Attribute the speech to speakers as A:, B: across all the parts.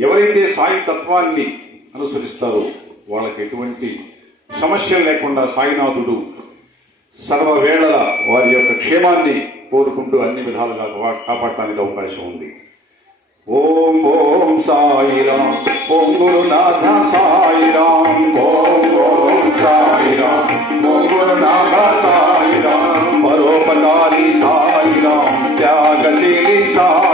A: ఎవరైతే సాయి తత్వాన్ని అనుసరిస్తారో వాళ్ళకి ఎటువంటి సమస్యలు లేకుండా సాయినాథుడు సర్వవేళల వారి యొక్క క్షేమాన్ని కోరుకుంటూ అన్ని విధాలుగా కాపాడటానికి అవకాశం ఉంది. ఓం ఓం సాయిరాం ఓం గురునాథ సాయిరాం ఓం ఓం సాయిరాం ఓం గురునాథ సాయిరాం పరోపకారి సాయిరాం త్యాగశీలి సాయి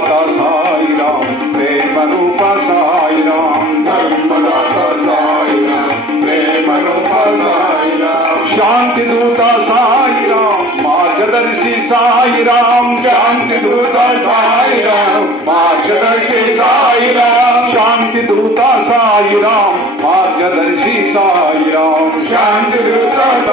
A: ధర్మదాత సాయిరాం ప్రేమరూప సాయిరాం ధర్మదాత సాయిరాం ప్రేమరూప సాయిరాం శాంతి దూత సాయిరాం మార్గదర్శి సాయిరాం శాంతి దూత సాయిరాం మార్గదర్శి సాయిరాం శాంతి దూత సాయిరాం మార్గదర్శి సాయిరాం శాంతి దూత సాయిరాం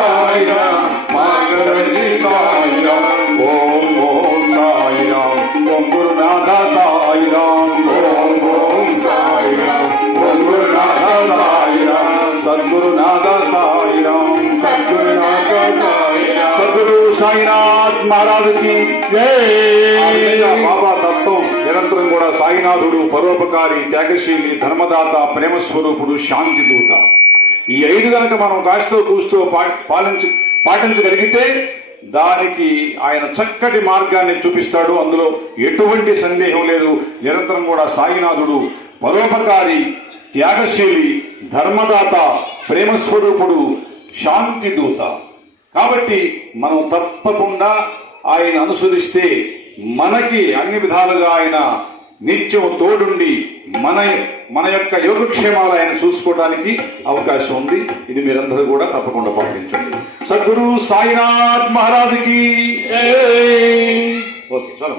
A: సాయినాథ్ మహారాజు బాబా తత్వం నిరంతరం కూడా సాయినాథుడు పరోపకారి త్యాగశీలి ధర్మదాత ప్రేమ స్వరూపుడు శాంతి దూత. ఈ ఐదు గనక మనం కాస్తో కూస్తూ పాలించ పాటించగలిగితే దానికి ఆయన చక్కటి మార్గాన్ని చూపిస్తాడు. అందులో ఎటువంటి సందేహం లేదు. నిరంతరం కూడా సాయినాథుడు పరోపకారి త్యాగశీలి ధర్మదాత ప్రేమ స్వరూపుడు శాంతి దూత. కాబట్టి మనం తప్పకుండా ఆయన అనుసరిస్తే మనకి అన్ని విధాలుగా ఆయన నిత్యం తోడుండి మన మన యొక్క యోగక్షేమాలు ఆయన చూసుకోవడానికి అవకాశం ఉంది. ఇది మీరందరూ కూడా తప్పకుండా పాటించండి. సద్గురు సాయినాథ్ మహారాజుకి. ఓకే చలో.